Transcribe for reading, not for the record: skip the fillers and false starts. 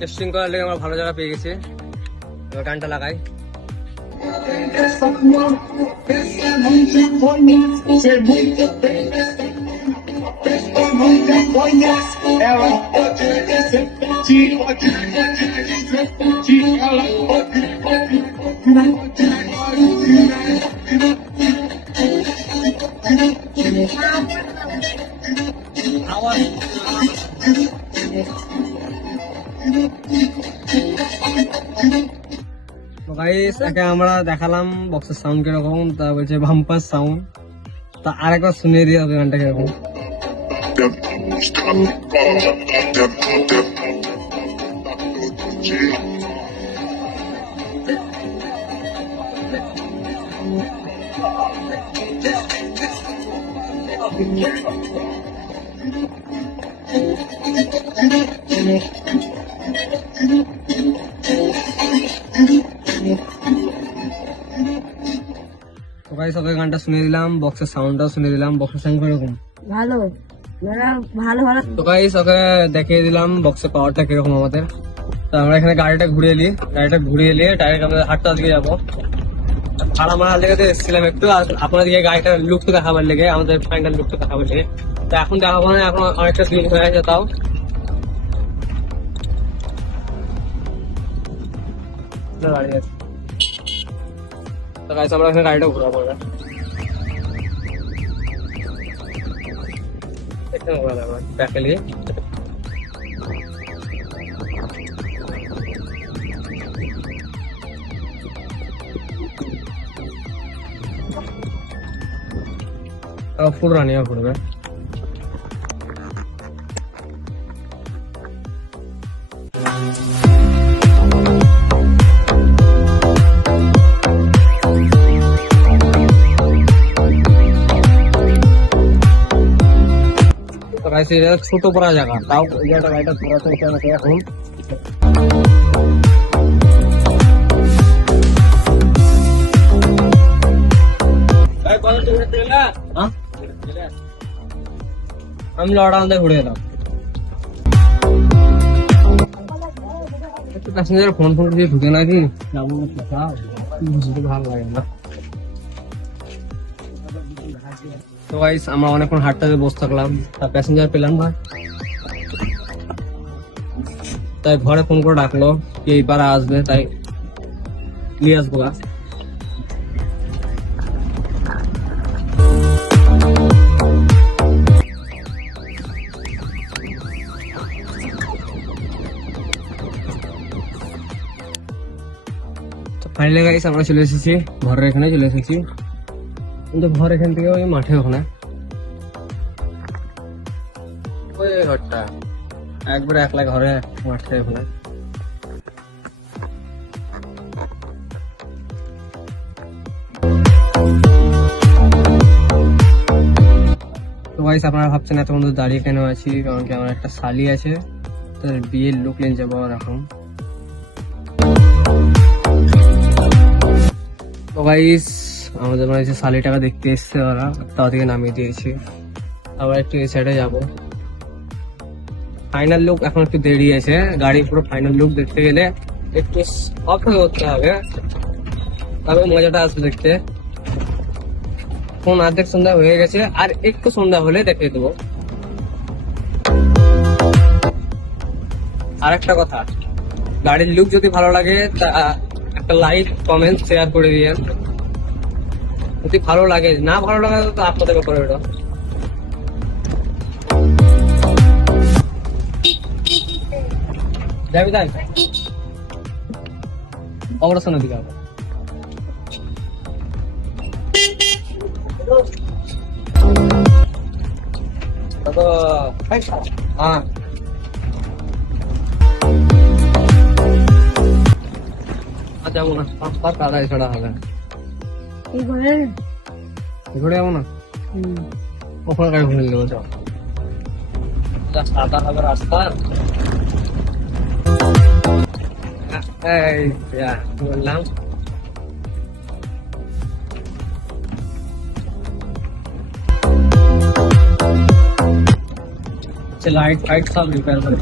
Testing করার লেগে আমরা ভালো জায়গা পেয়ে গেছি। এবার গানটা লাগাই। গাইস একে আমরা দেখালাম বক্সের সাউন্ড কিরকম, তা বলছে ভাম্পার সাউন্ড। তা আরেকবার শুনিয়ে দিয়ে হবে গানটা কিরকম। তো গাইস ওকে গানটা শুনে দিলাম, বক্সের সাউন্ডটাও শুনে দিলাম। বক্সের সাউন্ড কিরকম? ভালো ভালো ভালো। তো গাইস ওকে দেখিয়ে দিলাম বক্সের পাওয়ারটা কিরকম আমাদের। তো আমরা এখানে গাড়িটা ঘুরিয়ে নিয়ে ডাইরেক্ট আমাদের হাটটার দিকে যাবো। আর আমরা লেগে এসেছিলাম একটু, আর আপনাদেরকে গাড়িটার লুকটা দেখাবার লেগে, আমাদের ফাইনাল লুকটা দেখাবার লেগে। তো এখন দেখাবো না, এখন অনেকটা দিন হয়ে গেছে। তাও গাড়ি আছে। তো গাইস আমরা এখানে গাড়িটা ঘোরাবো। ব্যাকে নিয়ে ফুল রানিয়া করবে। ছোট পড়া জায়গা, তাও গাড়িটা ঘোরাতে এখন আমি লড়া ঘুরে এলাম। প্যাসেঞ্জার ফোন দিয়ে ঢুকে নাকি ভালো লাগে না। তো গাইস আমরা অনেকক্ষণ হাটটাতে বসে থাকলাম, তার প্যাসেঞ্জার পেলাম না। তাই ঘরে ফোন করে ডাকলো কি এই পাড়া আসবে, তাই নিয়ে আসবো। ফাইনালি গাইস আমরা চলে এসেছি ঘরের এখানে, চলে এসেছি। কিন্তু ঘর এখান থেকে ওই মাঠে ওখানে, ওই ঘরটা একবারে একলা ঘরে মাঠে ওখানে। তো গাইস আপনারা ভাবছেন এত বন্ধু দাঁড়িয়ে কেন আছি, কারণ কি আমার একটা শালি আছে, তার বিয়ের লুক নিয়ে যাবো এখন। তো গাইস আমাদের মানে শালিটাকে দেখতে এসছে ওরা, তা থেকে নামিয়ে দিয়েছি। আবার একটু এই সাইডে যাবো। ফাইনাল লুক এখন একটু দেরি আছে, গাড়ি পুরো ফাইনাল লুক দেখতে গেলে একটু অপেক্ষা করতে হবে, তবে মজাটা আসবে দেখতে। ফোন অর্ধেক সন্ধ্যা হয়ে গেছে, আর একটু সন্ধ্যা হলে দেখিয়ে দেবো। আর একটা কথা, গাড়ির লুক যদি ভালো লাগে তা একটা লাইক কমেন্ট শেয়ার করে দিয়েন। যদি ভালো লাগে, না ভালো লাগে তো আপনাদের ব্যাপারে ওটা। যাবি তাই অগ্রসনের দিকে হবে। হ্যাঁ যাবো না, কাদায় ছড়া হবে। ঘুরে যাবো না, ওখানে গাড়ি ঘুরে নেবো। যাও সাদা হবে রাস্তা। এই বললাম লাইট ফাইট সব রিপেয়ার করে।